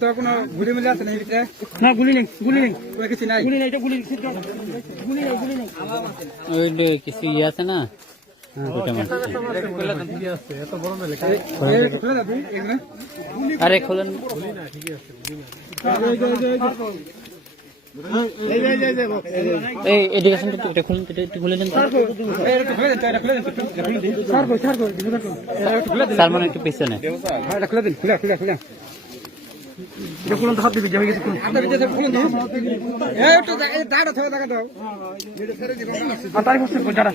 তো কোনো ঘুরে মিলে আছে না না গুলি নেই গুলি নেই কিছু নাই গুলি গুলি গুলি গুলি আছে না? আরে খোলেন এই এডুকেশন এটা খুলেন একটু খুলে দেন একটু। স্যার একটু মানে একটু পিছনে হ্যাঁ, খুলে দিন, খুলে, খুলে, খুলে। কোন হাত দিবি হয়ে গেছে কোন হাতের ভিতরে সব খুলে দিন। এই একটু দা- এই দাঁড়া, থোড়া দাঁড়া দাও। আর তাই বসে কই যারা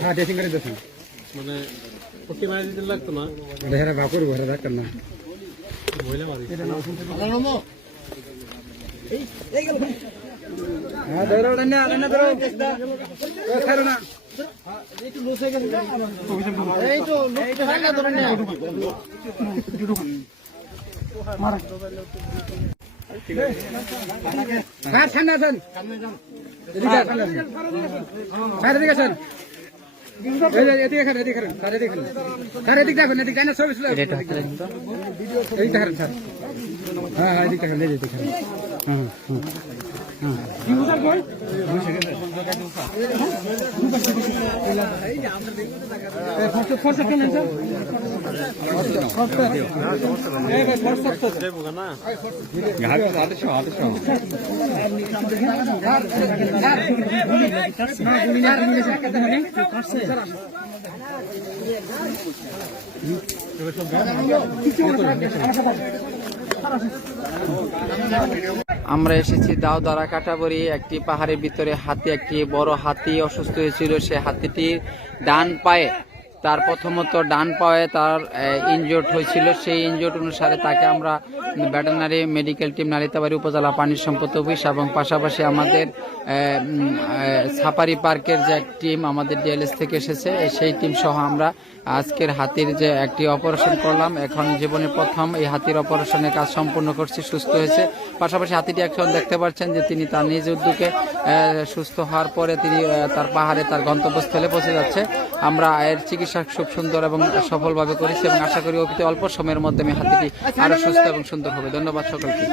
হ্যাঁ, dressing করে দিয়েছেন। এটা হেরা বা করব, হেরা দেখতাম না। হ্যাঁ, ধরো, ওটা না, ওটা না, ধরো। ও, ছাড়ো না। মারা হ্যাঁ, সামনে আসেন। এদিকে আসেন। এদিকে খান, এদিকে খান, স্যার, এদিকে খান। স্যার, এদিকে যাবেন, এদিকে যান না, সব এদিকে খান, স্যার। হ্যাঁ, এদিকে খান, এদিকে খান। হুম, হুম। ফসল ফসল কেন স্যার আমরা এসেছি দাওদারা কাটাবরি একটি পাহাড়ের ভিতরে হাতি, একটি বড় হাতি অসুস্থ হয়েছিল। সে হাতিটির ডান পায়ে তার প্রথমত ডান পায়ে তার ইনজোর্ড হয়েছিল। সেই ইনজোর্ড অনুসারে তাকে আমরা ভেটেনারি মেডিকেল টিম নালিতাবাড়ি উপজেলা পানি সম্পদ অফিস এবং পাশাপাশি আমাদের সাফারি পার্কের যে এক টিম আমাদের ডিএলএস থেকে এসেছে সেই টিম সহ আমরা আজকের হাতির যে একটি অপারেশন করলাম। এখন জীবনের প্রথম এই হাতির অপারেশনের কাজ সম্পূর্ণ করছি, সুস্থ হয়েছে। পাশাপাশি হাতিটি এখন দেখতে পাচ্ছেন যে তিনি তার নিজ উদ্যোগে সুস্থ হওয়ার পরে তিনি তার পাহাড়ে তার গন্তব্যস্থলে পৌঁছে যাচ্ছে। আমরা এর চিকিৎসা খুব সুন্দর এবং সফলভাবে করেছি এবং আশা করি অতি অল্প সময়ের মধ্যে আমি হাতিটি আরও সুস্থ এবং সুন্দর হবে। ধন্যবাদ সকলকে।